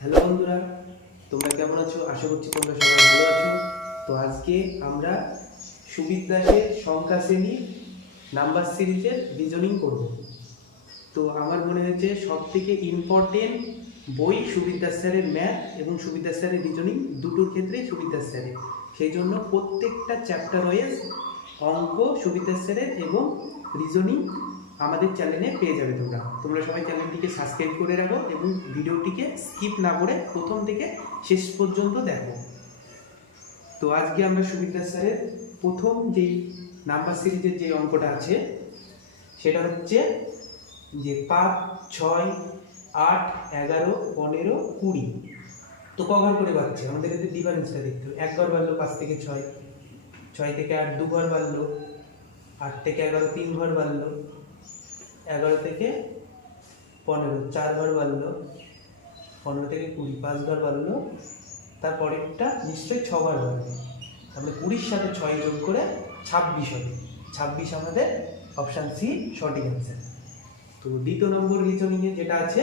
Hello বন্ধুরা, তোমরা কেমন আছো? আশা করছি তোমরা সবাই ভালো আছো। তো আজকে আমরা সুবিদ দাসের সংখ্যা শ্রেণীর নাম্বার সিরিজের রিজনিং করব। তো আমার মনে হয়েছে সব থেকে ইম্পর্টেন্ট বই সুবিদ দাস স্যারের ম্যাথ এবং সুবিদ দাস স্যারের রিজনিং, দুটোর ক্ষেত্রেই সুবিদ দাস স্যারের। সেই জন্য প্রত্যেকটা চ্যাপ্টার ওয়াইজ অঙ্ক সুবিদ দাস স্যারের এবং রিজনিং আমাদের চ্যানেলে পেয়ে যাবে। তোমরা সবাই চ্যানেলটিকে সাবস্ক্রাইব করে রাখো এবং ভিডিওটিকে স্কিপ না করে প্রথম থেকে শেষ পর্যন্ত দেখো। তো আজকে আমরা সুবিদ দাস স্যারের প্রথম যেই নাম্বার সিরিজের যে অঙ্কটা আছে সেটা হচ্ছে যে 5, 6, 8, 11, 15, 20। তো কভার করে পাচ্ছে আমাদের এতে ডিফারেন্সটা দেখতে হবে। এক ঘর বাড়লো 5 থেকে 6, 6 থেকে 8 2 ঘর বাড়লো, 8 থেকে 11 3 ঘর বাড়লো, 11 থেকে 15 4 ঘর বাড়লো, 15 থেকে 20 5 ঘর বাড়লো, তারপরেরটা নিশ্চয়ই 6 ঘর বাড়বে। তাহলে 20-র সাথে 6 যোগ করে 26 হবে। 26 আমাদের অপশান সি সঠিক অ্যান্সার। তো দ্বিতীয় নম্বর রিজনিংয়ে যেটা আছে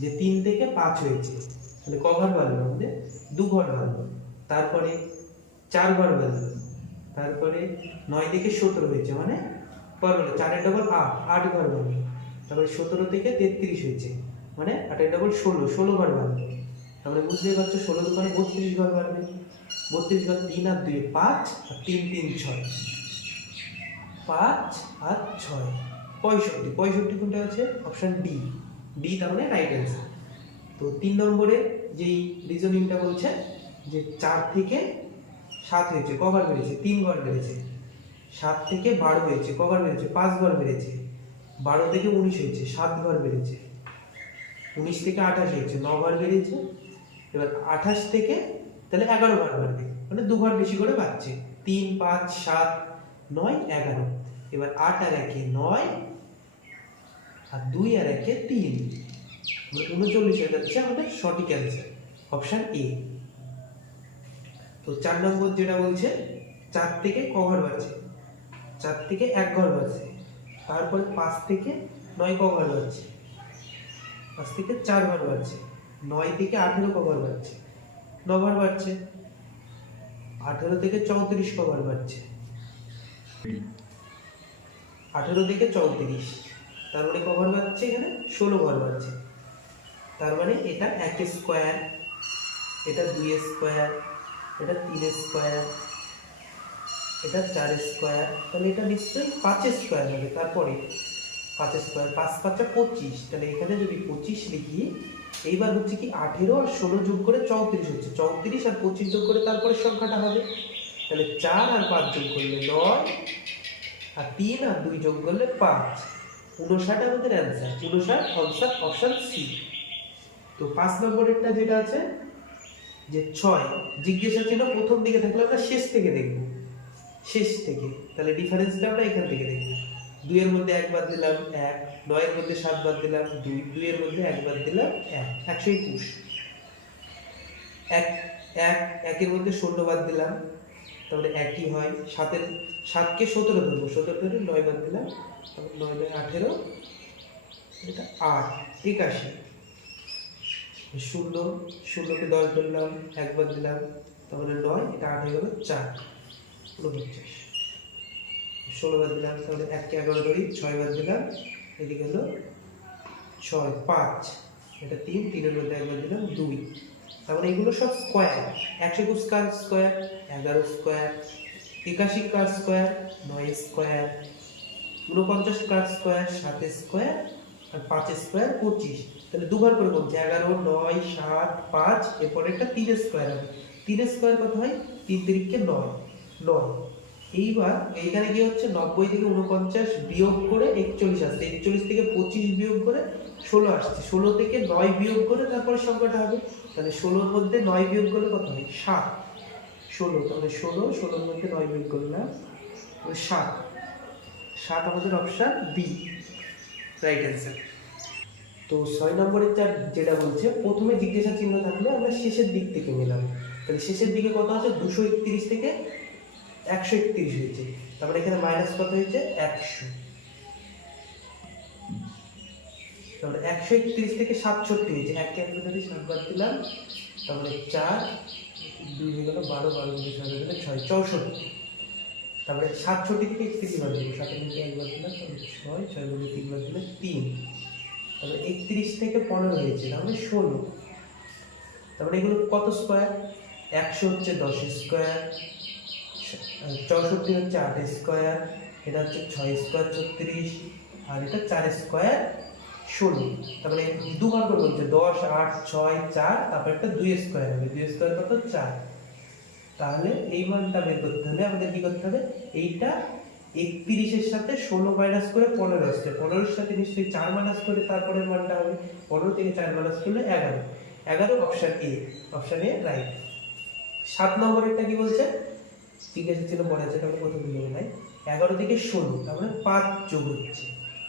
যে 3 থেকে 5 হয়েছে, তাহলে ক ঘর বাড়লো? আমাদের 2 ঘর বাড়লো, তারপরে 4 ঘর বাড়লো, তারপরে 9 থেকে 17 হয়েছে, মানে 4 এর ডবল 8, 8 ঘর বাড়লো, তারপরে 17 থেকে 33 হয়েছে, মানে 8 এর ডবল 16, 16 ঘর বাড়লো। তারপরে বুঝতেই পারছো 16 দোকানে 32 ঘর বাড়বে। 32 ঘর 3 আর 2 5 আর 3 3 6, 5 আর 6 65। 65 কোনটা আছে? Option D. ডি তার মানে রাইট অ্যান্সার। তো 3 নম্বরে যেই রিজনিংটা বলছে যে 4 থেকে 7 হয়েছে, কবার বেড়েছে? 3 ঘর বেড়েছে। 7 থেকে 12 হয়েছে, কবার বেড়েছে? 5 ঘর বেড়েছে। 12 থেকে 19 হয়েছে, 7 ঘর বেড়েছে। 19 থেকে 28 হয়েছে, 9 ঘর বেড়েছে। এবার 28 থেকে তাহলে 11 ঘর বাড়বে, মানে 2 ঘর বেশি করে বাড়ছে। 3 5 7 9 11। এবার 8 আর 1 9 আর 2 আর 1 3, মানে 39 হয়ে যাচ্ছে আমাদের সঠিক অ্যান্সার, অপশন এ। তো 4 নম্বর যেটা বলছে 4 থেকে ক ঘর বাড়ছে? 4 থেকে 1 ঘর বাড়ছে, তারপরে 5 থেকে 9 ক ঘর বাড়ছে? 5 থেকে 4 ঘর বাড়ছে। 9 থেকে 18 ক ঘর বাড়ছে? 9 ঘর বাড়ছে। 18 থেকে 34 ক ঘর বাড়ছে? 18 থেকে 34, তার মানে ক ঘর বাড়ছে? এখানে 16 ঘর বাড়ছে। তার মানে এটা 1 স্কয়ার, এটা 2 স্কয়ার, এটা 3 স্কয়ার, এটা 4 স্কয়ার, তাহলে এটা নিশ্চয়ই 5 স্কয়ার হবে। তারপরে 5 স্কয়ার, 5 5 25, তাহলে এখানে যদি 25 লিখি, এইবার হচ্ছে কি 18 আর 16 যোগ করে 34 হচ্ছে, 34 আর 25 যোগ করে তারপরে সংখ্যাটা হবে। তাহলে 4 আর 5 যোগ করলে 9, আর 3 আর 2 যোগ করলে 5, 59 আমাদের অ্যান্সার। 59 option C. তো 5 নম্বরেরটা যেটা আছে যে 6, জিজ্ঞাসা ছিল প্রথম দিকে থাকলে আমরা শেষ থেকে দেখব, শেষ থেকে, তাহলে ডিফারেন্সটা আমরা এখান থেকে দেখব। 2 এর মধ্যে 1 বাদ দিলাম 1, 9 এর মধ্যে 7 বাদ দিলাম 2, 2 এর মধ্যে 1 বাদ দিলাম 1, 121। 1 1 1 এর মধ্যে 16 বাদ দিলাম, তাহলে একই হয়। 7 কে 17 ধরবো, 17 ধরে 9 বাদ দিলাম, তাহলে 9 9 18, এটা 8 81। 0 0 কে 10 ধরলাম, 1 বাদ দিলাম, তাহলে 9, এটা 8 হয়ে গেল 4 49। 16 বাদ দিলাম, তাহলে 1 কে 11 ধরি, 6 বাদ দিলাম, এদিকে হলো 6 5, এটা 3, 3 এর মধ্যে 1 বাদ দিলাম 2। তারপরে এগুলো সব স্কয়ার, 121 কার স্কয়ার 11 স্কয়ার, 81 কার স্কয়ার 9 স্কয়ার, 49 কার স্কয়ার 7 স্কয়ার, আর 5 স্কয়ার 25। তাহলে দুবার করে বলছে 11 9 7 5, এরপরে একটা 3 স্কয়ার হবে। 3 স্কয়ার কত হয়? 3 3 9 9। এইবার এইখানে কি হচ্ছে 90 থেকে 49 বিয়োগ করে 41 আসছে, 41 থেকে 25 বিয়োগ করে 16 আসছে, 16 থেকে 9 বিয়োগ করে তারপরে সংখ্যাটা হবে। তাহলে 16 এর মধ্যে 9 বিয়োগ করলে কত হয়? 7। 16, তাহলে 16 এর মধ্যে 9 বিয়োগ করলাম 7, 7 আমাদের অপশন বি রাইট অ্যান্সার। তো 6 নম্বরের যেটা বলছে প্রথমে জিজ্ঞাসা চিহ্ন থাকলে আমরা শেষের দিক থেকে নিলাম, তাহলে শেষের দিকে কত আছে? 231 থেকে 131 হয়েছে, তারপরে এখানে মাইনাস কত হয়েছে? 100। তারপরে 131 থেকে 67 হয়েছে, এক ক্যালকুলেটারে 7 বাদ দিলাম, তারপরে 4 2 হয়ে গেল 12, 12 থেকে 6 হয়ে গেল 6, 64। তারপরে 67 থেকে 31 বাদ দেবো, 7 থেকে 1 বাদ দিলাম, তারপরে 6, 6 থেকে 3 বাদ দিলে 3, তারপরে 31 থেকে 15 হয়েছে, তাহলে 16। তারপরে এগুলো কত স্কোয়ার? 100 হচ্ছে 10 স্কোয়ার, 64 হচ্ছে 8 স্কোয়ার, এটা হচ্ছে 6 স্কোয়ার 36, আর এটা 4 স্কোয়ার 16। তারপরে দুবার করে বলছে 10, 8, 6, 4, তারপরে একটা 2 স্কোয়ার হবে, 2 স্কোয়ার কত? 4। তাহলে এই মানটা বের করতে হলে আমাদের কি করতে হবে? এইটা 31 এর সাথে 16 মাইনাস করে 15 আসছে, 15 এর সাথে নিশ্চয়ই 4 মাইনাস করে তারপরের মানটা হবে, 15 থেকে 4 মাইনাস করলে 11, 11 option A, option A right. 7 নম্বরেরটা কি বলছে? জিজ্ঞাসা ছিল পড়ে আছে, তাহলে প্রথম নিয়মে নাই। 11 থেকে 16, তারপরে 5 যোগ হচ্ছে,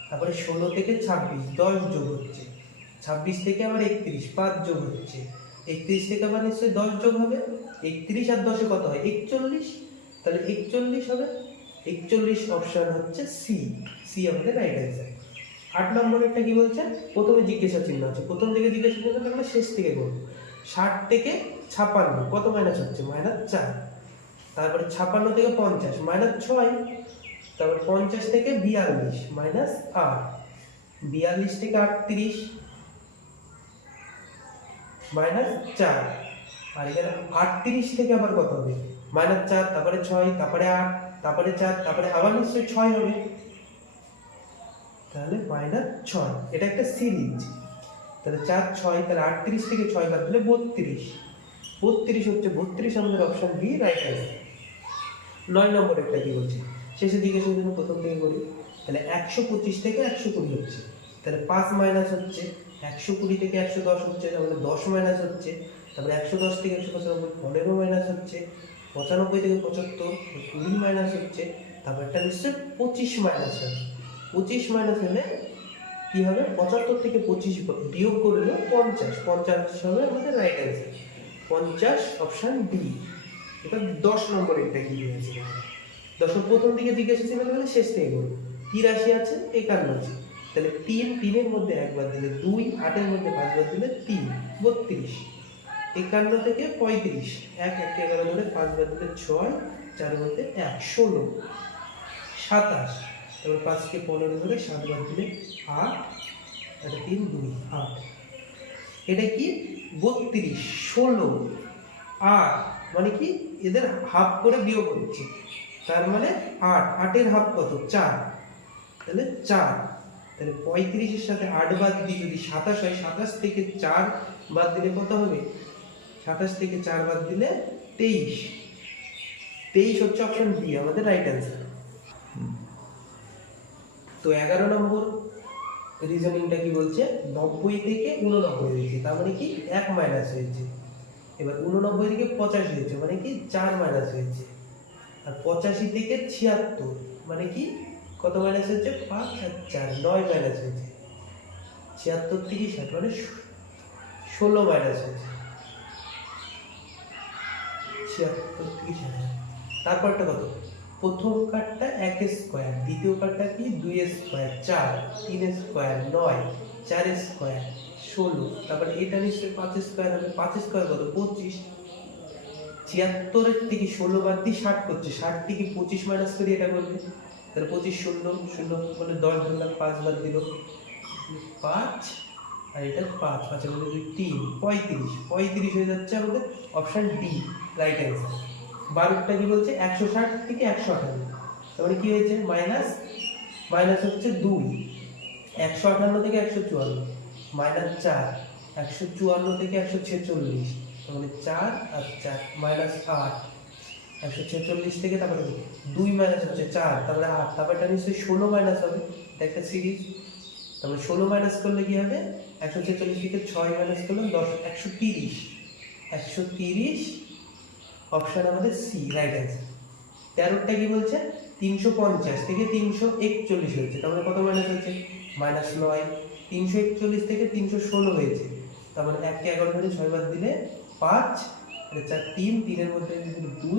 তারপরে 16 থেকে 26 10 যোগ হচ্ছে, 26 থেকে আবার 31 5 যোগ হচ্ছে, 31 থেকে আবার নিশ্চয়ই 10 যোগ হবে, 31 আর 10 এ কত হয়? 41, তাহলে 41 হবে, 41 অপশন হচ্ছে সি, সি আমাদের রাইট অ্যান্সার। 8 নম্বরেরটা কি বলছে? প্রথমে জিজ্ঞাসা চিহ্ন আছে, প্রথম থেকে জিজ্ঞাসা চিহ্ন থাকলে শেষ থেকে করব। 60 থেকে 56 কত মাইনাস হচ্ছে? -4। তারপরে 56 থেকে 50 -6, তারপর 50 থেকে 42 -8, 42 থেকে 38 -4, আর এখানে 38 থেকে আবার কত হবে? -4, তারপরে 6, তারপরে 8, তারপরে 4, তারপরে আবার নিশ্চয়ই 6 হবে, তাহলে -6। এটা একটা সিরিজ, তাহলে 4, 6, তাহলে 38 থেকে 6 বাদ দিলে 32, 32 হচ্ছে 32 আমাদের অপশন বি রাইট অ্যান্সার। 9 নম্বরেরটা কি বলছে? শেষে জিজ্ঞাসার জন্য প্রথম থেকে করি। তাহলে 125 থেকে 120 হচ্ছে, তাহলে 5 মাইনাস হচ্ছে, 120 থেকে 110 হচ্ছে, তাহলে 10 মাইনাস হচ্ছে, তারপরে 110 থেকে 195 15 মাইনাস হচ্ছে, 95 থেকে 75 20 মাইনাস হচ্ছে, তারপর একটা নিশ্চয় 25 মাইনাস হবে, 25 মাইনাস হলে কি হবে? 75 থেকে 25 বিয়োগ করলে 50, 50 হবে আমাদের রাইট অ্যান্সার, 50 অপশন ডি। এটা 10 নম্বরেরটা কি দিয়েছে? 10 প্রথম দিকে জিজ্ঞাসা ছিল, তাহলে শেষ থেকে করবো। 83 আছে, 51 আছে, তাহলে 3, 3 এর মধ্যে 1 বাদ দিলে 2, 8 এর মধ্যে 5 বাদ দিলে 3, 32, 51 থেকে 35 1, 1 11 ধরে 5 বাদ দিলে 6, 4 এর মধ্যে 1 16, 27, তারপর 5 কে 15 ধরে 7 বাদ দিলে 8, এটা 3 2 8, এটা কি 32 16 8, মানে কি এদের হাফ করে বিয়োগ হচ্ছে, তার মানে 8, 8 এর হাফ কত? 4, তাহলে 4, তাহলে 35 এর সাথে 8 বাদ দিয়ে যদি 27 হয়, 27 থেকে 4 বাদ দিলে কত হবে? 27 থেকে 4 বাদ দিলে 23, 23 হচ্ছে অপশন বি আমাদের রাইট অ্যান্সার। তো 11 নম্বর রিজনিংটা কি বলছে? 90 থেকে 89 হয়েছে, তার মানে কি 1 মাইনাস হয়েছে। এবার 89 থেকে 85 হয়েছে, মানে কি 4 মাইনাস হয়েছে। আর 85 থেকে 76, মানে কি কত মাইনাস হচ্ছে? 5 আর 4 9 মাইনাস হয়েছে। 76 থেকে 60 মানে 16 মাইনাস হয়েছে, 76 থেকে 60। তারপরটা কত? প্রথম কার্ডটা 1 স্কোয়ার, দ্বিতীয় কার্ডটা কি 2 স্কোয়ার 4, 3 স্কোয়ার 9, 4 স্কোয়ার 16, তারপর এটা নিশ্চয়ই 5 স্কোয়ার হবে, 5 স্কোয়ার কত? 25। 76 থেকে 16 বাদ দিয়ে 60 করছে, 60 থেকে 25 মাইনাস করে এটা করবে, তাহলে 25 0 0 মানে 10 ধরলাম, 5 বাদ দিল 5, আর এটা 5 5 এর মধ্যে 2 3 35, 35 হয়ে যাচ্ছে আমাদের অপশন ডি রাইট অ্যান্সার। 12টা কি বলছে? 160 থেকে 158, তাহলে কি হয়েছে? মাইনাস, মাইনাস হচ্ছে 2, 158 থেকে 154 মাইনাস 4, 154 থেকে 146, তাহলে 4 আর 4 মাইনাস 8, 146 থেকে তারপরে 2 মাইনাস হচ্ছে 4, তারপরে 8, তারপরে এটা নিশ্চয়ই 16 মাইনাস হবে, এটা একটা সিরিজ, তারপরে 16 মাইনাস করলে কি হবে? 146 থেকে 6 মাইনাস করলে 10 130, 130 অপশন আমাদের সি রাইট অ্যান্সার। 13টা কি বলছে? 350 থেকে 341 হয়েছে, তাহলে কত মাইনাস হচ্ছে? -9, 341 থেকে 316 হয়েছে, তার মানে 1 কে 11 ধরে 6 বাদ দিলে 5, আর 4 3, 3 এর মধ্যে 2,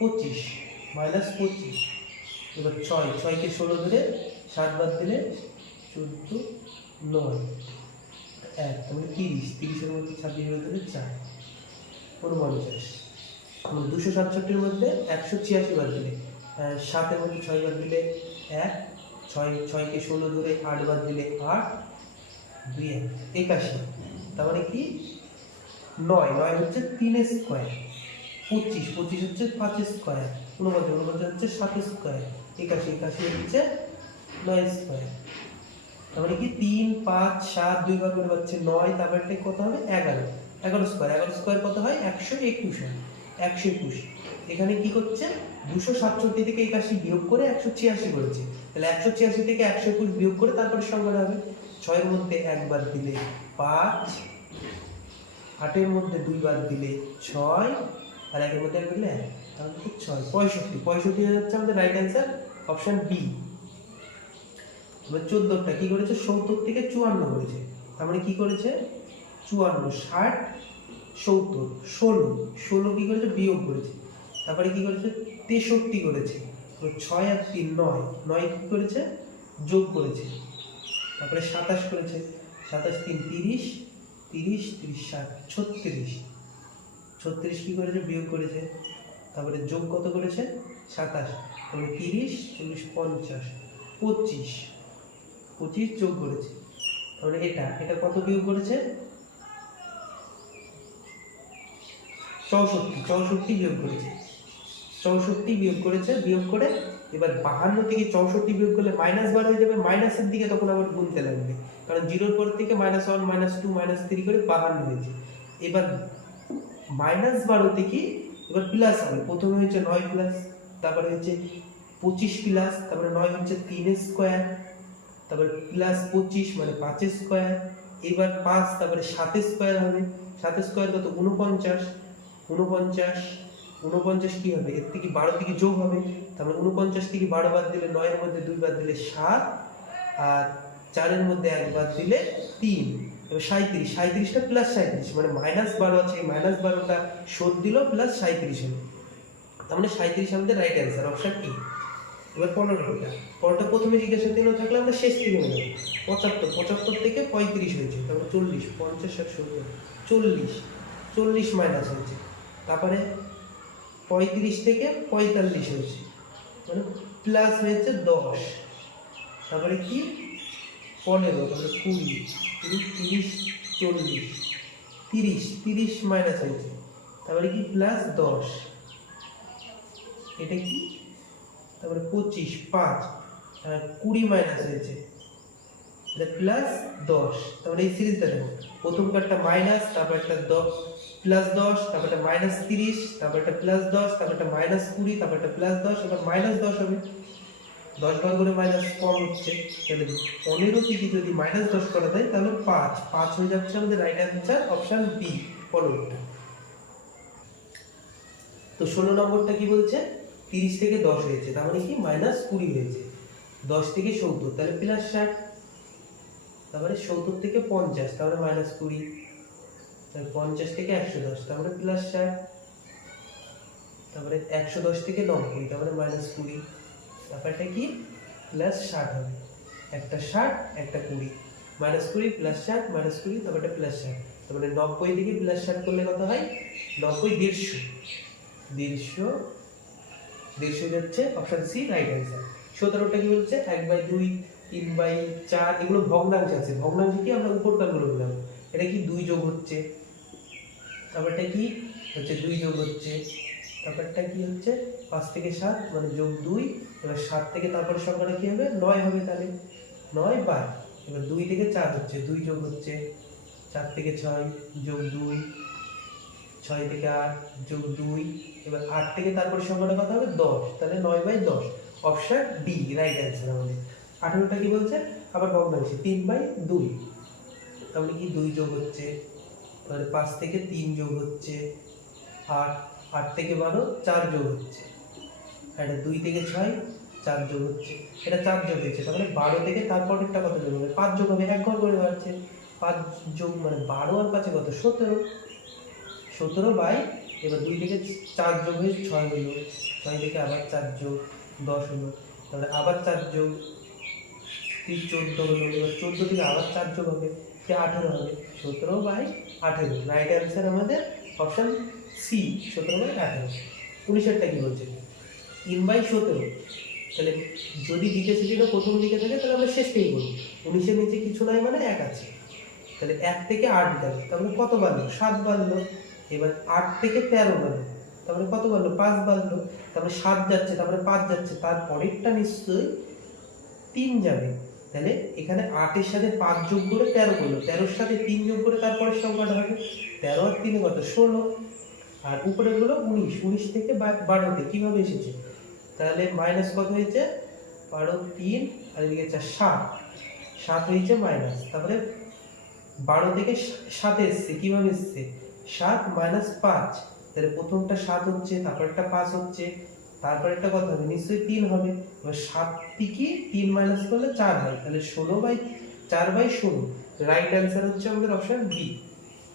25 -25, এবার 6 কে 16 ধরে 7 বাদ দিলে 14 9 1 তাহলে 30, 30-এর মধ্যে 26 বাদ দিলে 4 49। 267-এর মধ্যে 186 বাদ দিলে 7-এর মধ্যে 6 বাদ দিলে 1, 6কে 16 ধরে 8 বাদ দিলে 8, 2 81। তার মানে কি 9 হচ্ছে 3 স্কোয়ার, 25 হচ্ছে 5 স্কোয়ার, 49 হচ্ছে 7 স্কোয়ার, 81 হচ্ছে 9 স্কোয়ার। তার মানে কি 3 5 7 2 বার করে পাচ্ছে 9, তারপরে কত হবে 11 স্কোয়ার কত হয় 121 হয়, 121। এখানে কি করছে 267 থেকে 81 বিয়োগ করে 186 করেছে, তাহলে 186 থেকে 121 বিয়োগ করে তারপরে সংখ্যাটা হবে 6-এর মধ্যে 1 বাদ দিলে 5, 8-এর মধ্যে 2 বাদ দিলে 6, আর 1-এর মধ্যে 1 দিলে 1, তাহলে 6 65 হচ্ছে আমাদের রাইট অ্যান্সার, অপশন বি। এবার 14টা কি করেছে 70 থেকে 54 করেছে, তার মানে কি করেছে 54 60 70 16 কি করেছে বিয়োগ করেছে, তারপরে কি করেছে 63 করেছে, তো 6 আর 3 9 কি করেছে যোগ করেছে, তারপরে 27 করেছে, 27 3 30 30 30 60 36 কি করেছে বিয়োগ করেছে, তারপরে যোগ কত করেছে 27, তারপরে 30 40 50 25 যোগ করেছে, তাহলে এটা কত বিয়োগ করেছে 64 বিয়োগ করেছে, 64 বিয়োগ করেছে, বিয়োগ করে এবার 52 থেকে 64 বিয়োগ করলে -12 হয়ে যাবে, মাইনাসের দিকে তখন আবার গুনতে লাগবে, কারণ 0-র পর থেকে -1 -2 -3 করে 52 হয়েছে। এবার -12 থেকে এবার প্লাস হবে, প্রথমে হচ্ছে 9 প্লাস, তারপরে হচ্ছে 25 প্লাস, তারপরে 9 হচ্ছে 3 স্কোয়ার, তারপরে প্লাস 25 মানে 5 স্কোয়ার, এবার 5 তারপরে 7 স্কোয়ার হবে, 7 স্কোয়ার কত 49 কি হবে এর থেকে 12 থেকে যোগ হবে, তারপরে 49 থেকে 12 বাদ দিলে 9-এর মধ্যে 2 বাদ দিলে 7, আর 4-এর মধ্যে 1 বাদ দিলে 3, এবার 37টা প্লাস 37 মানে -12 আছে, এই -12টা শোধ দিল প্লাস 37 হলো, তার মানে 37 আমাদের রাইট অ্যান্সার, অপশন ই। এবার 15টা প্রথমে জিজ্ঞাসা দিল থাকলে আমরা শেষ থেকে নেব, 75 থেকে 35 হয়েছে, তারপরে 40 50 60 40 মাইনাস হয়েছে, তারপরে 35 থেকে 45 হয়েছে, মানে প্লাস হয়েছে 10, তারপরে কি 15, তারপরে 20 30 40 30 মাইনাস হয়েছে, তারপরে কি প্লাস 10, এটা কি তারপরে 25 5 20 মাইনাস হয়েছে, এটা প্লাস 10, তারপরে এই সিরিজটা দেখো, প্রথম কারটা মাইনাস, তারপর একটা প্লাস 10, তারপর একটা মাইনাস 30, তারপর একটা প্লাস 10, তারপর একটা মাইনাস 20, তারপর একটা প্লাস 10, এবার মাইনাস 10 হবে, 10 বার করে মাইনাস কম হচ্ছে, তাহলে 15 থেকে যদি -10 করা যায় তাহলে 5 হয়ে যাচ্ছে আমাদের রাইট অ্যান্সার, অপশন বি 15টা। তো 16 নম্বরটা কি বলছে 30 থেকে 10 হয়েছে, তার মানে কি -20 হয়েছে, 10 থেকে 70 তাহলে প্লাস 60, তারপরে 70 থেকে 50 তাহলে -20, তারপরে 50 থেকে 110 তারপরে প্লাস 60, তারপরে 110 থেকে 90 তারপরে -20, তারপরটা কি প্লাস 60 হবে, একটা 60 একটা 20, -20 প্লাস 60 -20 তারপরে প্লাস 60, তারপরে 90 থেকে প্লাস 60 করলে কত হয় 90 150 যাচ্ছে, অপশন সি রাইট অ্যান্সার। 17টা কি বলছে 1/2 3/4, এগুলো ভগ্নাংশ আছে, ভগ্নাংশ কি আমরা উপরকার গুলো বললাম, এটা কি 2 যোগ হচ্ছে, তারপরটা কি হচ্ছে 2 যোগ হচ্ছে, তারপরটা কি হচ্ছে 5 থেকে 7 মানে যোগ 2, এবার 7 থেকে তারপর সংখ্যাটা কি হবে 9 হবে, তাহলে 9 বার, এবার 2 থেকে 4 হচ্ছে 2 যোগ হচ্ছে, 4 থেকে 6 যোগ 2, 6 থেকে 8 যোগ 2, এবার 8 থেকে তারপর সংখ্যাটা কত হবে 10, তাহলে 9/10, অপশন ডি রাইট অ্যান্সার আমাদের। 18টা কি বলছে আবার ভগ্নাংশে 3/2, তাহলে কি 2 যোগ হচ্ছে, তাহলে 5 থেকে 3 যোগ হচ্ছে 8 থেকে 12 4 যোগ হচ্ছে, আর এটা 2 থেকে 6 4 যোগ হচ্ছে, এটা 4 যোগ হয়েছে, তাহলে 12 থেকে তারপরেরটা কত যোগ হবে 5 যোগ হবে, এক ঘর করে বাড়ছে, 5 যোগ মানে 12 আর 5 কত 17 বাই, এবার 2 থেকে 4 যোগ হয়ে 6 হলো, 6 থেকে আবার 4 যোগ 10 হলো, তাহলে আবার 4 যোগ 14 হলো, এবার 14 থেকে আবার 4 যোগ হবে, 18 হবে, 17/18। রাইট অ্যান্সার আমাদের অপশন সি, 17/18। 19এরটা কি বলছে? 3/17। তাহলে যদি জিজ্ঞাসা ছিল প্রথম দিকে থাকে তাহলে আমরা শেষ থেকে বলবো। 19-এর নিচে কিছু নাই মানে 1 আছে, তাহলে 1 থেকে 8 গেল, তাহলে কত বাড়লো? 7 বাড়লো। এবার 8 থেকে 13 বাড়লো, তারপরে কত বাড়লো? 5 বাড়লো। তারপরে 7 যাচ্ছে, তারপরে 5 যাচ্ছে, তারপরেরটা নিশ্চয়ই 3 যাবে। তাহলে এখানে 8 এর সাথে 5 যোগ করে 13 করলো, 13 এর সাথে 3 যোগ করে তারপরের সংখ্যাটা হবে 13 আর 3 কত? 16। আর উপরে হলো 19, 19 থেকে 12তে কিভাবে এসেছে? তাহলে মাইনাস কত হয়েছে? 12, 3 আর এদিকে 4, 7, 7 হয়েছে মাইনাস। তারপরে 12 থেকে 7 এসছে, কিভাবে এসছে? 7 মাইনাস 5। তাহলে প্রথমটা 7 হচ্ছে, তারপরটা 5 হচ্ছে, তারপরেরটা কত হবে? নিশ্চয়ই 3 হবে। এবার 7 থেকে 3 মাইনাস করলে 4 হয়, তাহলে 4/16। রাইট অ্যান্সার হচ্ছে আমাদের অপশন বি।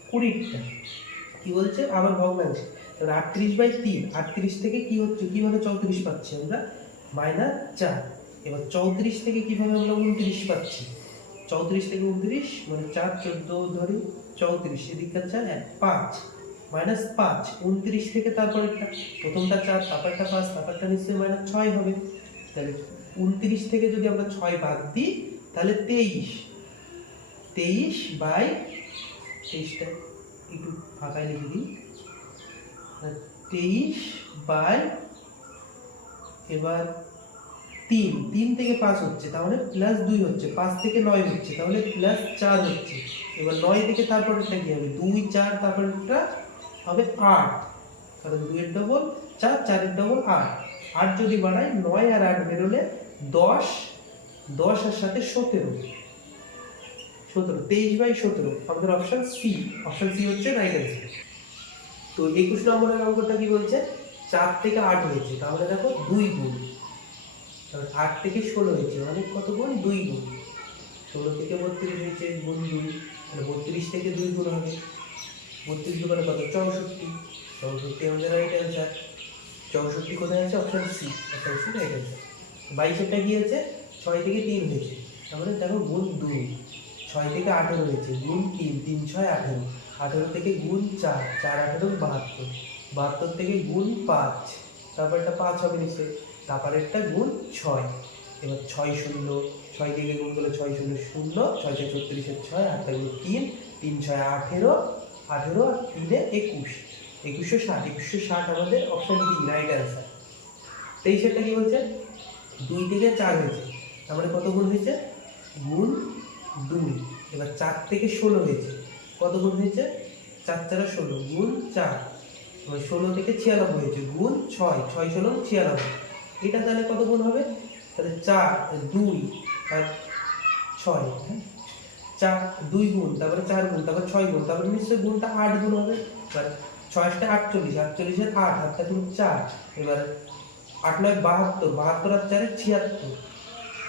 20টা কি বলছে? আবার ভগ্নাংশ। তাহলে 38/3, 38 থেকে কি হচ্ছে? কিভাবে 34 পাচ্ছি আমরা? -4। এবার 34 থেকে কিভাবে আমরা 29 পাচ্ছি? 34 থেকে 29 মানে 4, 14 ধরি, 34 এদিকটা 4, 1, 5 -5। 29 থেকে তারপরেরটা, প্রথমটা 4, তারপরটা 5, তারপরটা নিশ্চয়ই -6 হবে। তাহলে 29 থেকে যদি আমরা 6 বাদ দিই তাহলে 23। 23/23টা একটু ফাঁকায় লিখে দিই। 23 বাই, এবার 3 থেকে 5 হচ্ছে, তাহলে +2 হচ্ছে, 5 থেকে 9 হচ্ছে, তাহলে +4 হচ্ছে। এবার 9 থেকে তারপরেরটা কি হবে? 2, 4, তারপরেরটা হবে 8, কারণ 2 এর ডবল 4, 4 এর ডবল 8। 8 যদি বাড়াই 9 আর 8 বেরোলে 10, 10 আর সাথে 17, 23/17 আমাদের অপশন সি। অপশন সি হচ্ছে রাইট অ্যান্সার। তো 21 নম্বরের অঙ্কটা কি বলছে? 4 থেকে 8 হয়েছে, তাহলে দেখো 2 গুণ, তাহলে 8 থেকে 16 হয়েছে, মানে কত গুণ? 2 গুণ। 16 থেকে 32 হয়েছে, গুণ 2, তাহলে 32 থেকে 2 গুণ হবে। 32 দুগুণে কত? 64। 64 আমাদের রাইট অ্যান্সার। 64 কোথায় আছে? Option C. Option C right answer. 22এরটা কি আছে? 6 থেকে 3 হয়েছে, তাহলে দেখো গুণ 2। 6 থেকে 18 হয়েছে, গুণ 3, 3, 6, 18। 18 থেকে গুণ 4, 4, 18, 72। 72 থেকে গুণ 5, তারপরটা 5 হবে নিশ্চয়ই, তারপরেরটা গুণ 6। এবার 6 0, 6 থেকে গুণ করলে 6 0 0, 6 6 36 6, 8 গুণ 3, 3 6 18, 18 আর 3 21, 2160। 2160 আমাদের অপশন ডি রাইট অ্যান্সার। 23এরটা কি বলছে? 2 থেকে 4 হয়েছে, তারপরে কত গুণ হয়েছে? গুণ 2। এবার 4 থেকে 16 হয়েছে, কত গুণ হয়েছে? 4 4 16, গুণ 4। এবার 16 থেকে 96 হয়েছে, গুণ 6, 6 16 96। এটা তাহলে কত গুণ হবে? তাহলে 4, 2 আর 6, 4, 2 গুণ, তারপরে 4 গুণ, তারপরে 6 গুণ, তারপরে নিশ্চয়ই গুণটা 8 গুণ হবে। এবার 6 টা 48, 48 এর 8, 8টা গুণ 4। এবার 8 9 72, 72 আর 4 76,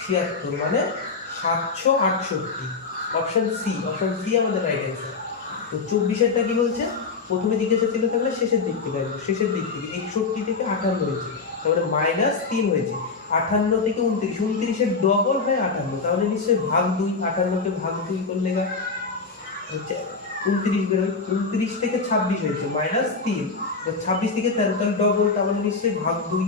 76 মানে 768। অপশন সি, অপশন সি আমাদের রাইট অ্যান্সার। তো 24এরটা কি বলছে? প্রথমে জিজ্ঞাসা ছিল তাহলে শেষের দিক থেকে আসবে, শেষের দিক থেকে 61 থেকে 58 হয়েছে, তারপরে -3 হয়েছে। 58 থেকে 29, 29 এর ডবল হয় 58, তাহলে নিশ্চয়ই ভাগ 2। 58 কে ভাগ 2 করলে হচ্ছে 29 বেরোয়। 29 থেকে 26 হয়েছে, -3। 26 থেকে 13, তাহলে ডবল, তাহলে নিশ্চয়ই ভাগ 2,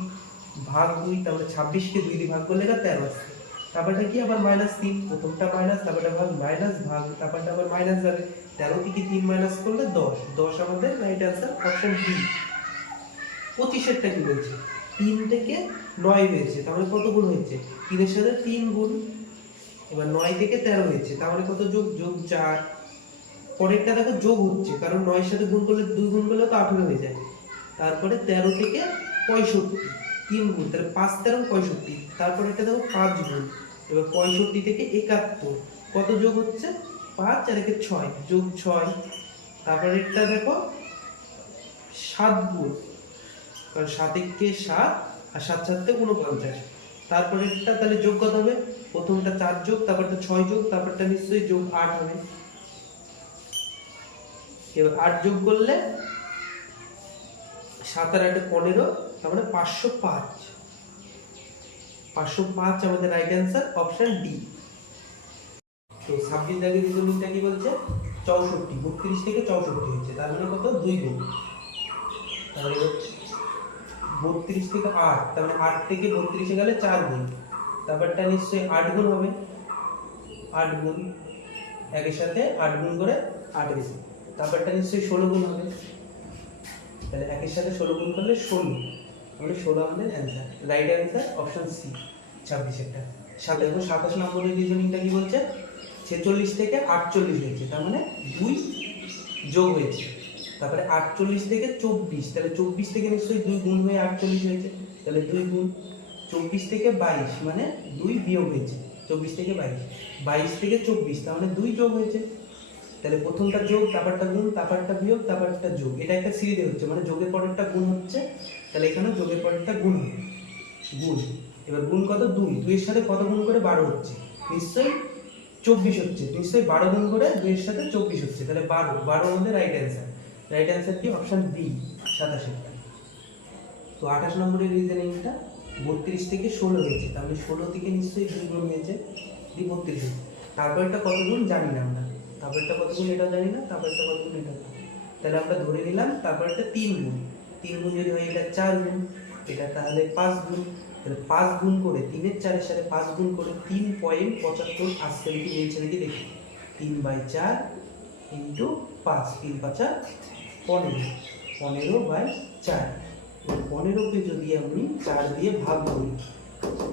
ভাগ 2, তাহলে 26 কে 2 দিয়ে ভাগ করলে 13 আসছে। তারপরটা কি? আবার -3, প্রথমটা মাইনাস, তারপরটা ভাগ, মাইনাস ভাগ, তারপরটা আবার মাইনাস যাবে। 13 থেকে 3 মাইনাস করলে 10, 10 আমাদের রাইট অ্যান্সার অপশন ডি। 25এরটা কি বলছে? 3 থেকে 9 হয়েছে, তাহলে কত গুণ হয়েছে? 3 এর সাথে 3 গুণ। এবার 9 থেকে 13 হয়েছে, তাহলে কত? যোগ, যোগ 4। পরেরটা দেখো যোগ হচ্ছে, কারণ 9 এর সাথে গুণ করলে 2 গুণ করলে তো 18 হয়ে যায়। তারপরে 13 থেকে 65, 3 গুণ, তাহলে 5 13 65। তারপরে এটা দেখো 5 গুণ। এবার 65 থেকে 71, কত যোগ হচ্ছে? 5 আর 1 6, যোগ 6। তারপরে এটা দেখো 7 গুণ, কারণ 7 1 7 আর 7 7 49। তারপরে এটা তাহলে যোগ কত হবে? প্রথমটা 4 যোগ, তারপরটা 6 যোগ, তারপরটা নিশ্চয়ই যোগ 8 হবে। এবার 8 যোগ করলে 7 আর 8 15, তারপরে 505। 505 আমাদের রাইট অ্যান্সার অপশন ডি। তো 26 দাগের রিজনিংটা কি বলছে 64, 32 থেকে 64 হচ্ছে, তার মানে কত 2 গুণ। তাহলে 32 থেকে 8, তার মানে 8 থেকে 32 গেলে 4 গুণ। তারপরটা নিশ্চয়ই 8 গুণ হবে, 8 গুণ একের সাথে 8 গুণ করে 8 গেছে। তারপরটা নিশ্চয়ই 16 গুণ হবে, তাহলে একের সাথে 16 গুণ করলে 16, তাহলে 16 আমাদের answer. Right answer option C 26 এরটা। 27 নম্বরের রিজনিংটা কি বলছে 46 থেকে 48 হয়েছে, তার মানে 2 যোগ হয়েছে। তারপরে 48 থেকে 24, তাহলে 24 থেকে নিশ্চয়ই 2 গুণ হয়ে 48 হয়েছে, তাহলে 2 গুণ। 24 থেকে 22 মানে 2 বিয়োগ হয়েছে, 24 থেকে 22, 22 থেকে 24 তার মানে 2 যোগ হয়েছে। তাহলে প্রথমটা যোগ, তারপরটা গুণ, তারপরটা বিয়োগ, তারপরটা যোগ, এটা একটা সিরিজে হচ্ছে, মানে যোগের পরেরটা গুণ হচ্ছে, তাহলে এখানে যোগের পরেরটা গুণ হবে, গুণ। এবার গুণ কত 2, 2 এর সাথে কত গুণ করে 12 হচ্ছে, নিশ্চয়ই 24 হচ্ছে, নিশ্চয়ই 12 গুণ করে 2 এর সাথে 24 হচ্ছে, তাহলে 12, 12 আমাদের রাইট অ্যান্সার। রাইট অ্যান্সার কি অপশন বি 27। তো 28 নম্বরের রিজনিংটা 32 থেকে 16 হয়েছে, তাহলে 16 থেকে নিশ্চয়ই 2 গুণ হয়েছে, 32 হয়েছে। তারপরটা কত গুণ জানি না আমরা, তারপরটা কত গুণ এটা জানি না, তারপরটা কত গুণ এটা, তাহলে আমরা ধরে নিলাম তারপরটা 3 গুণ। 3 গুণ যদি হয় এটা 4 গুণ, এটা তাহলে 5 গুণ, তাহলে 5 গুণ করে 3 এর 4 এর সাথে 5 গুণ করে 3.75 আসছে, কি এই ছেড়ে দিয়ে দেখি 3/4 ইনটু 5, 3×5 15, 15/4। 15কে যদি আমি 4 দিয়ে ভাগ করি,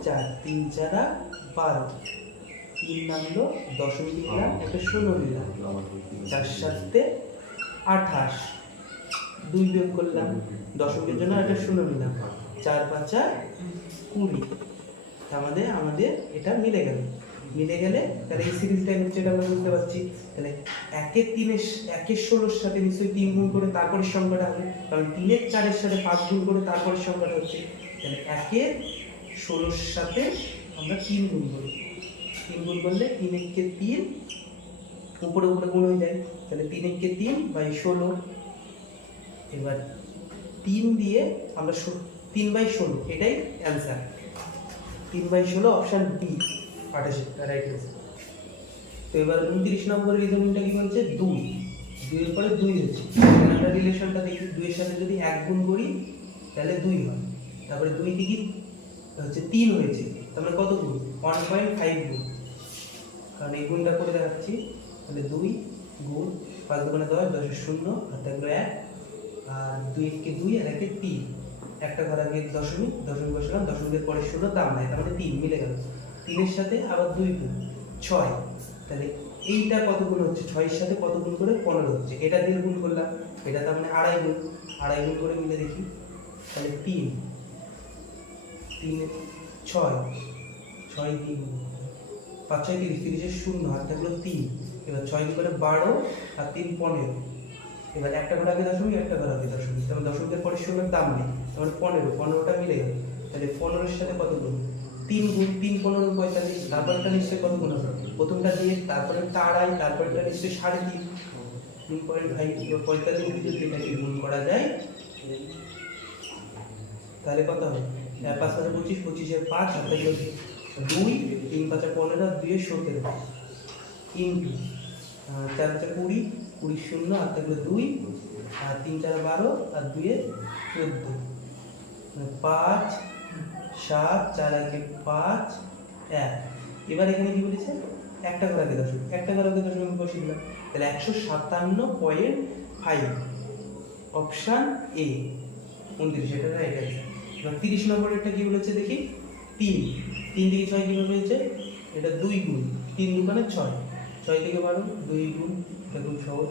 4 3 4 12, 3 নামলো দশমিক নিলাম, একটা 16 নিলাম, 4 7 28, 2 বিয়োগ করলাম, দশমিকের জন্য একটা 16 নিলাম, 4 5 20। আমাদের এটা মিলে গেল, মিলে গেলে তাহলে এই সিরিজটা হচ্ছে, এটা আমরা বুঝতে পারছি। তাহলে 1 এর 16 সাথে নিশ্চয়ই 3 গুণ করে তারপরে সংখ্যাটা হবে, কারণ 3 এর 4 এর সাথে 5 গুণ করে তারপরে সংখ্যাটা হচ্ছে, তাহলে 1 এর 16 সাথে আমরা 3 গুণ করি, 3 গুণ করলে 3 1 3, উপরে উপরে গুণ হয়ে যায়, তাহলে 3 1 3/16। এবার 3 দিয়ে আমরা 3/16, এটাই answer, 3/16 option B 28 right answer. তো এবার 29 নম্বরের রিজনিংটা কি বলছে 2, 2 এর পরে 2 হচ্ছে, এখানে আমরা রিলেশনটা দেখি, 2 এর সাথে যদি 1 গুণ করি তাহলে 2 হয়, তারপরে 2 থেকে হচ্ছে 3 হয়েছে, তাহলে কত গুণ 1.5 গুণ, কারণ এই গুণটা করে দেখাচ্ছি, তাহলে 2 গুণ 5 2 10, 10 এর 0 আর থাকলো 1, আর 2 কে 2 আর 1 কে 3, একটা ঘর আগে দশমিক, দশমিক বসালাম, দশমিকের পরে 0 দাম নাই, তার মানে 3 মিলে গেল। 3 এর সাথে আবার 2 গুণ 6, তাহলে এইটা কত গুণ হচ্ছে, 6 এর সাথে কত গুণ করে 15 হচ্ছে, এটা দিয়ে গুণ করলাম, এটা তার মানে 2.5 গুণ, 2.5 গুণ করে মিলে দেখি, তাহলে 3 3 6 6 3 5 6 30, 30 এর 0 আর থাকলো 3, এবার 6 গুণ করে 12 আর 3 15, এবার একটা ঘর আগে দশমিক, একটা ঘর আগে দশমিক, তাহলে দশমিকের পরে 0 দাম নেই, তাহলে 15, 15টা মিলে গেল, তাহলে 15 এর সাথে কত গুণ 3 গুণ, 3 15 45, তারপরটা নিশ্চয়ই কত গুণ হবে, প্রথমটা দিয়ে, তারপরে 2.5, তারপরটা নিশ্চয়ই 3.5, 3.5 45 যদি এটাকে গুণ করা যায় তাহলে কত হবে, 5 5 25, 25 এর 5 আর 2, 3 5 15, 2 এর 17 ইনটু 4 5 20, 20 0 আর থাকলো 2, আর 3 4 12 আর 2 এর 14, 5 7 4 1 5 1। এবার এখানে কি বলেছে, একটা ঘর আগে দশমিক, একটা ঘর আগে দশমিক বসিয়ে দিলাম, তাহলে 157.5 অপশন এ 29, এটা রাইট অ্যান্সার। এবার 30 নম্বরেরটা কি বলেছে দেখি, 3 থেকে 6 কিভাবে হয়েছে, এটা 2 গুণ, 3 দুগুণে 6, 6 থেকে 12 2 গুণ, এটা খুব সহজ,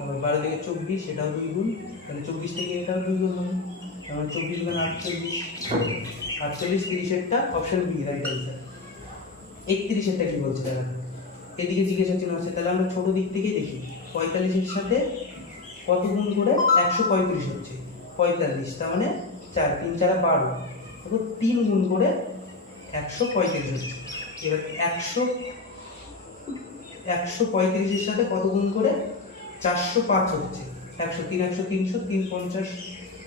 আবার 12 থেকে 24 এটাও 2 গুণ, তাহলে 24 থেকে এটাও 2 গুণ হবে, আমার 24 গুণ 48, 48 30 এরটা অপশন বি রাইট অ্যান্সার। 31 এরটা কি বলছে দাদা, এদিকে জিজ্ঞাসা চিহ্ন আছে, তাহলে আমরা ছোট দিক থেকে দেখি, 45 এর সাথে কত গুণ করে 135 হচ্ছে, 45 তার মানে 4 3 4 12, তারপর 3 গুণ করে 135 হচ্ছে। এবার 135 এর সাথে কত গুণ করে 405 হচ্ছে, 100 3 100 300 350,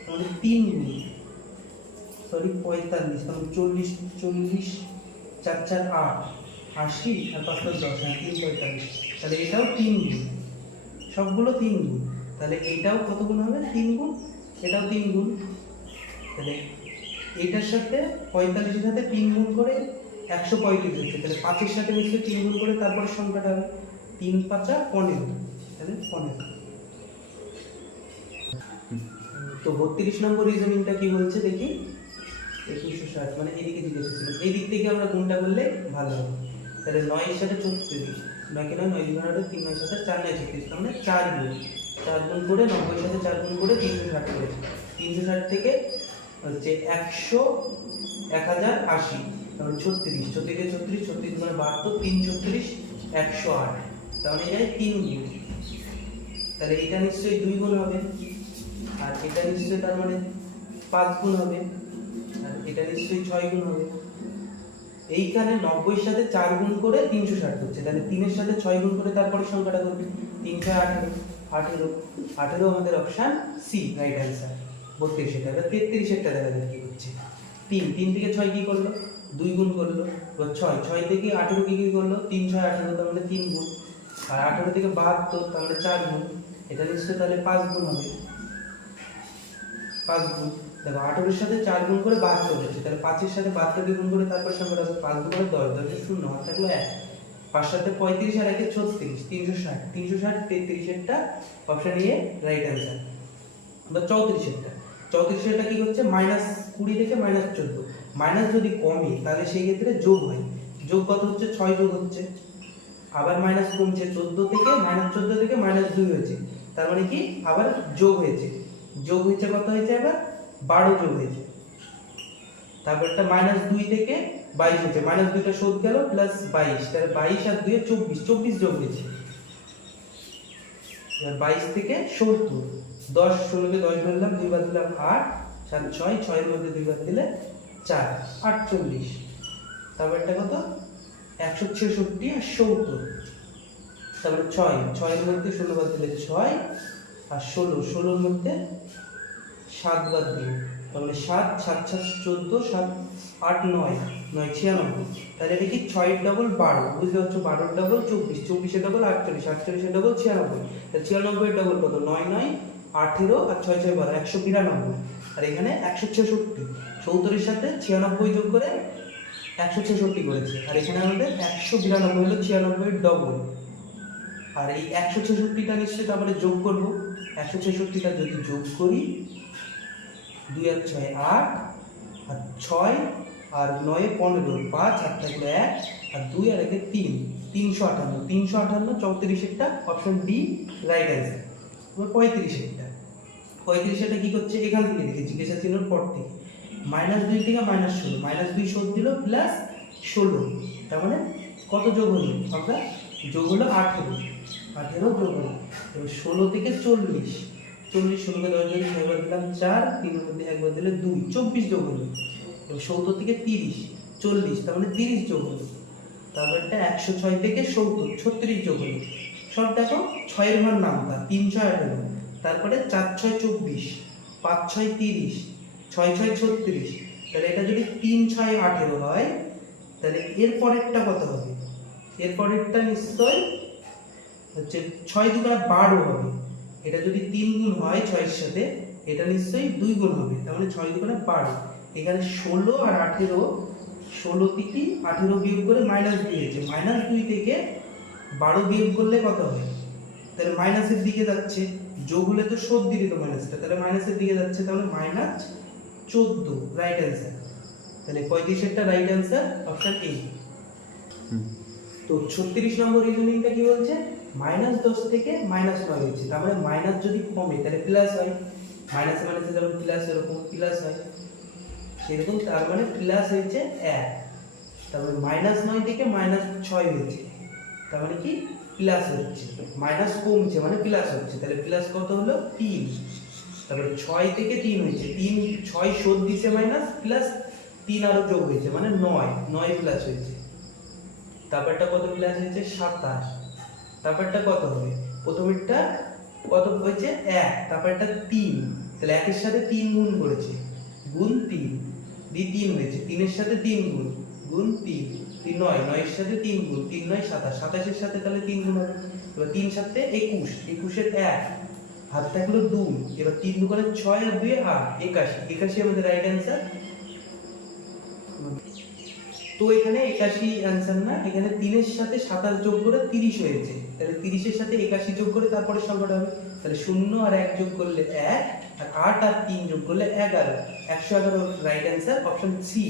আমাদের 3 গুণ, সরি 45, তখন 40 40 4 4 8, 80 আর 5 + 10 345, তাহলে এটাও 3 গুণ, সবগুলো 3 গুণ, তাহলে এটাও কত গুণ হবে 3 গুণ, এটাও 3 গুণ, তাহলে এটার সাথে 45 এর সাথে 3 গুণ করে 135 হচ্ছে, তাহলে 5 এর সাথে নিশ্চয়ই 3 গুণ করে তারপরে সংখ্যাটা হবে 3 × 5 = 15, তাহলে 15। তো 32 নম্বর রিজনিংটা কি বলছে দেখি। 2160 মানে এদিকে জিজ্ঞেস ছিল, এই দিক থেকে আমরা গুণটা করলে ভালো হবে। তাহলে 9 এর সাথে 36, 9 কে 9 9 গুণ 3 9 সাথে 4 9 36, মানে 4 গুণ, 4 গুণ করে 90 এর সাথে 4 গুণ করে 360 করেছে। 360 থেকে হচ্ছে 100 1080, তাহলে 36, 36 36 36 মানে 72, 3 36 108, তাহলে এই 3 গুণ, তাহলে এটা নিশ্চয়ই 2 গুণ হবে, আর এটা নিশ্চয়ই তার মানে 5 গুণ হবে, আর এটা নিশ্চয়ই 6 গুণ হবে। এইখানে 90 এর সাথে 4 গুণ করে 360 হচ্ছে, তাহলে 3 এর সাথে 6 গুণ করে তারপরে সংখ্যাটা করবে, 3 6 18, 18 18 আমাদের অপশন সি রাইট অ্যান্সার। 32 এটা, এবার 33 এরটা দেখা যাক কি হচ্ছে। 3 3 থেকে 6 কি করলো 2 গুণ করলো, এবার 6 6 থেকে 18 কি করলো 3 6 18, তার মানে 3 গুণ, আর 18 থেকে 72, তার মানে 4 গুণ, এটা নিশ্চয়ই তাহলে 5 গুণ হবে, 5 গুণ। দেখো 18 এর সাথে 4 গুণ করে 72 হচ্ছে, তাহলে 5 এর সাথে 72 কে গুণ করে তারপর সংখ্যাটা হবে 5 গুণ করে 10, 10 এর 0 আর থাকলো 1, 5 সাথে 35 আর 1 এ 36, 360 360 33 এরটা অপশন এ রাইট অ্যান্সার। বা 34 এরটা, 34 এরটা কি হচ্ছে -20 থেকে -14, মাইনাস যদি কমে তাহলে সেই ক্ষেত্রে যোগ হয়, যোগ কত হচ্ছে 6 যোগ হচ্ছে, আবার মাইনাস কমছে 14 থেকে -14 থেকে -2 হয়েছে, তার মানে কি আবার যোগ হয়েছে, যোগ হয়েছে কত হয়েছে এবার 12 যোগ হয়েছে, তারপরটা -2 থেকে 22 হয়েছে, -2টা শোধ গেল প্লাস 22, তাহলে 22 আর 2 এ 24, 24 যোগ হয়েছে, এবার 22 থেকে 70, 10 16 কে 10 ধরলাম, 2 বাদ দিলাম 8 7 6 6 এর মধ্যে 2 বাদ দিলে 4 48, তারপরটা কত 166 আর 70, তারপরে 6 6 এর মধ্যে 16 বাদ দিলে 6 আর 16 16 এর মধ্যে 7 বাদ দিলে, তাহলে 7 7 7 14 7 8 9 9 96, তাহলে এটা কি 6 এর ডবল 12, বুঝতে পারছো, 12 এর ডবল 24, 24 এর ডবল 48, 48 এর ডবল 96, তাহলে 96 এর ডবল কত 9 9 18 আর 6 6 12 192, আর এখানে 166, 70 এর সাথে 96 যোগ করে 166 করেছে, আর এখানে আমাদের 192 হলো 96 এর ডবল, আর এই 166টা নিশ্চয়ই তারপরে যোগ করব, 166টা যদি যোগ করি 2 আর 6 8, আর 6 আর 9 15, 5 আর থাকলো 1 আর 2 আর 1 3, 358 358 34 এরটা অপশন ডি রাইট অ্যান্সার। এবার 35 এরটা, 35 এরটা কি করছে এখান থেকে দেখে জিজ্ঞাসা চিহ্নের পর থেকে -2 থেকে -16, -2 শোধ দিল প্লাস 16, তার মানে কত যোগ হলো আমরা যোগ হলো 18 যোগ হলো, এবার 16 থেকে 40 40 16 কে 10 ধরে 6 বার দিলাম 4 3 এর মধ্যে 1 বার দিলে 2 24 যোগ হলো, এবার 70 থেকে 30 40, তার মানে 30 যোগ হলো, তারপরটা 106 থেকে 70 36 যোগ হলো, সব দেখো 6 এর মান নামতা 3 6 18, তারপরে 4 6 24 5 6 30 6 6 36, তাহলে এটা যদি 3 6 18 হয় তাহলে এর পরেরটা কত হবে, এর পরেরটা নিশ্চয় হচ্ছে 6 2 12 হবে, এটা যদি 3 গুণ হয় 6 এর সাথে এটা নিশ্চয়ই 2 গুণ হবে, তার মানে 6 2 12, এখানে 16 আর 18, 16 থেকে 18 বিয়োগ করে -2 হয়েছে, -2 থেকে 12 বিয়োগ করলে কত হবে, তাহলে মাইনাসের দিকে যাচ্ছে, যোগ হলে তো শোধ দিবি তো মাইনাসটা, তাহলে মাইনাসের দিকে যাচ্ছে, তাহলে -14 রাইট অ্যান্সার, তাহলে 35 এরটা রাইট অ্যান্সার অপশন এ। তো 36 নম্বর রিজনিংটা কি বলছে -10 থেকে -9 হয়েছে, তার মানে মাইনাস যদি কমে তাহলে প্লাস হয়, মাইনাসে মাইনাসে যেমন প্লাস এরকম প্লাস হয় সেরকম, তার মানে প্লাস হয়েছে 1, তারপরে -9 থেকে -6 হয়েছে, তার মানে কি প্লাস হচ্ছে, মাইনাস কমছে মানে প্লাস হচ্ছে, তাহলে প্লাস কত হলো 3, তারপরে 6 থেকে 3 হয়েছে, 3 6 শোধ দিছে মাইনাস প্লাস 3 আরো যোগ হয়েছে মানে 9 প্লাস হয়েছে, তারপরটা কত প্লাস হয়েছে 27, তারপরটা কত হবে প্রথমেরটা কত হয়েছে 1, তারপরটা 3, তাহলে 1 এর সাথে 3 গুণ করেছে গুণ 3 দি 3 হয়েছে, 3 এর সাথে 3 গুণ 3 9, 9 এর সাথে 3 গুণ, 3 9 27, 27 এর সাথে তাহলে 3 গুণ হবে। এবার 3 7 21, 21 এর 1, হাত থাকলো 2, এবার 3 2 করে 6 আর 2 8, 81, 81 আমাদের রাইট অ্যান্সার। তো এখানে 81 অ্যান্সার না, এখানে 3 এর সাথে 27 যোগ করে 30 হয়েছে, তাহলে 30 এর সাথে 81 যোগ করে তারপরে সংখ্যাটা হবে, তাহলে 0 আর 1 যোগ করলে 1, আর 8 আর 3 যোগ করলে 11, 111 রাইট অ্যান্সার অপশন সি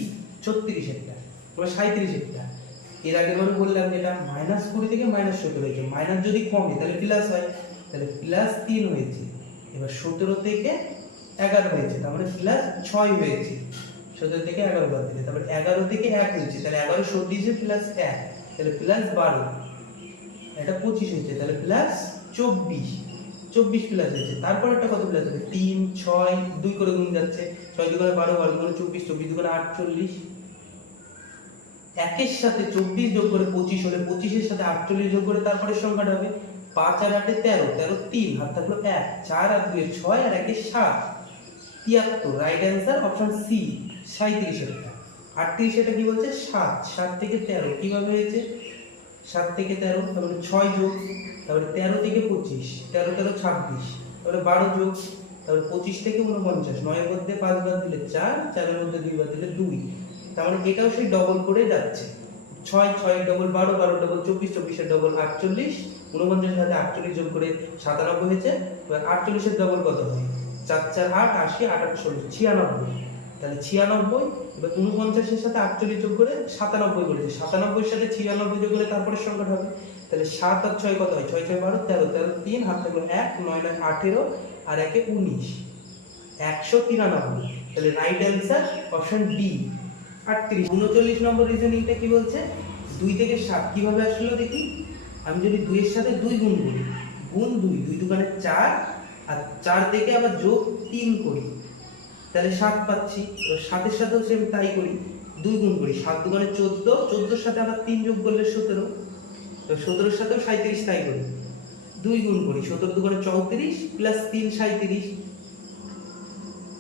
36 এরটা। এবার 37 এরটা, এর আগে আমি বললাম যেটা -20 থেকে -17 হয়েছে, মাইনাস যদি কমে তাহলে প্লাস হয়, তাহলে +3 হয়েছে। এবার 17 থেকে 11 হয়েছে, তার মানে +6 হয়েছে, 17 থেকে 11 বাদ দিলে, তারপর 11 থেকে 1 হয়েছে, তাহলে 11 37 +1, তাহলে +12, এটা 25 হয়েছে, তাহলে +24, 24 প্লাস হয়েছে। তারপর একটা কত প্লাস হবে, 3 6 2 করে গুণ যাচ্ছে, 6 2 করে 12, 12 2 করে 24, 24 2 করে 48, 1 এর সাথে 24 যোগ করে 25 হলে 25 এর সাথে 48 যোগ করে তারপরে সংখ্যাটা হবে, 5 আর 8 13, 13 3, হাত থাকলো 1, 4 আর 2 6 আর 1 7, 73 রাইট অ্যান্সার অপশন সি 37 এটা। 38 এটা কি বলছে, 7, 7 থেকে 13 কিভাবে হয়েছে, 7 থেকে 13, তারপরে 6 যোগ, তারপরে 13 থেকে 25, 13 13 26, তারপরে 12 যোগ, তারপরে 25 থেকে 49, 9 এর মধ্যে 5 বাদ দিলে 4, 4 এর মধ্যে 2 বাদ দিলে 2, তার মানে এটাও সেই ডবল করে যাচ্ছে, 6 6 এর ডবল 12, 12 ডবল 24, 24 এর ডবল 48, 49 এর সাথে 48 যোগ করে 97 হয়েছে। এবার 48 এর ডবল কত হয়, 4 4 8 80, 8 8 16, 96, তাহলে 96, এবার 49 এর সাথে 48 যোগ করে 97 করেছে, 97 এর সাথে 96 যোগ করে তারপরে সংখ্যাটা হবে, তাহলে 7 আর 6 কত হয়, 6 6 12, 13 13 3, হাত থাকলো 1, 9 9 18, আর 1 19, 193, তাহলে রাইট অ্যান্সার অপশন ডি 38। 39 নম্বর রিজনিংটা কি বলছে, 2 থেকে 7 কিভাবে আসলো দেখি, আমি যদি 2 এর সাথে 2 গুণ করি, গুণ 2, 2 দুগুণে 4, আর 4 থেকে আবার যোগ 3 করি, তাহলে 7 পাচ্ছি। এবার 7 এর সাথেও সেম তাই করি, 2 গুণ করি, 7 দুগুণে 14, 14 এর সাথে আবার 3 যোগ করলে 17, তো 17 এর সাথেও 37 তাই করি, 2 গুণ করি, 17 দুগুণে 34 প্লাস 3 37,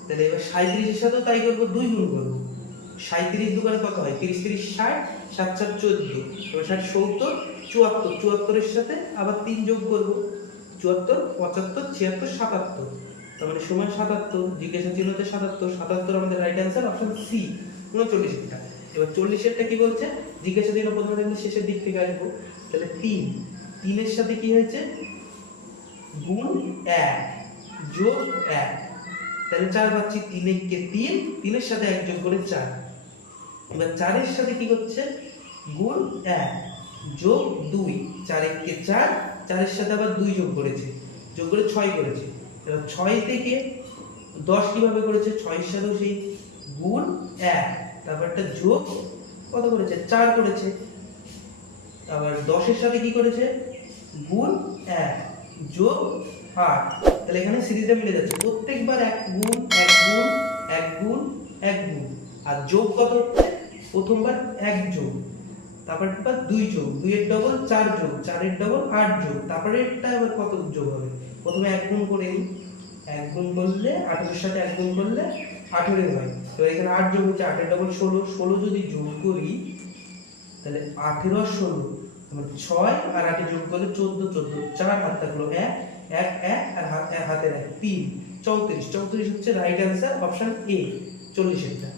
তাহলে এবার 37 এর সাথেও তাই করব, 2 গুণ করব, 37 দুগুণে কত হয়, 30 30 60, 7 4 14, এবার 60 70, 74, 74 এর সাথে আবার 3 যোগ করব, 74 75 76 77, তার মানে সমান 77, জিজ্ঞাসা চিহ্নতে 77, 77 আমাদের রাইট অ্যান্সার অপশন সি 39 এটা। এবার 40 এরটা কি বলছে, জিজ্ঞাসা চিহ্ন প্রথমে দেখলে শেষের দিক থেকে আসবো, তাহলে 3 3 এর সাথে কি হয়েছে, গুণ 1 যোগ 1, তাহলে 4 পাচ্ছি, 3 1 কে 3, 3 এর সাথে 1 যোগ করে 4, এবার 4 এর সাথে কি করছে, গুণ 1 যোগ 2, 4 1 কে 4, 4 এর সাথে আবার 2 যোগ করেছে, যোগ করে 6 করেছে। এবার 6 থেকে 10 কিভাবে করেছে, 6 এর সাথেও সেই গুণ 1, তারপর একটা যোগ কত করেছে, 4 করেছে, আবার 10 এর সাথে কি করেছে, গুণ 1 যোগ 8, তাহলে এখানে সিরিজটা মিলে যাচ্ছে, প্রত্যেকবার 1 গুণ 1 গুণ 1 গুণ 1 গুণ, আর যোগ কত হচ্ছে, প্রথমবার 1 যোগ, তারপরটা 2 যোগ, 2 এর ডবল 4 যোগ, 4 এর ডবল 8 যোগ, তারপরে এটা আবার কত যোগ হবে, প্রথমে 1 গুণ করে নিই, 1 গুণ করলে 18 এর সাথে 1 গুণ করলে 18 হয়, তো এখানে 8 যোগ হচ্ছে, 8 এর ডবল 16, 16 যদি যোগ করি তাহলে 18 আর 16, মানে 6 আর 8 যোগ করলে 14, 14 4, হাত থাকলো 1 1 1, আর হাতের 1 3, 34 হচ্ছে রাইট অ্যান্সার অপশন এ 40 এরটা।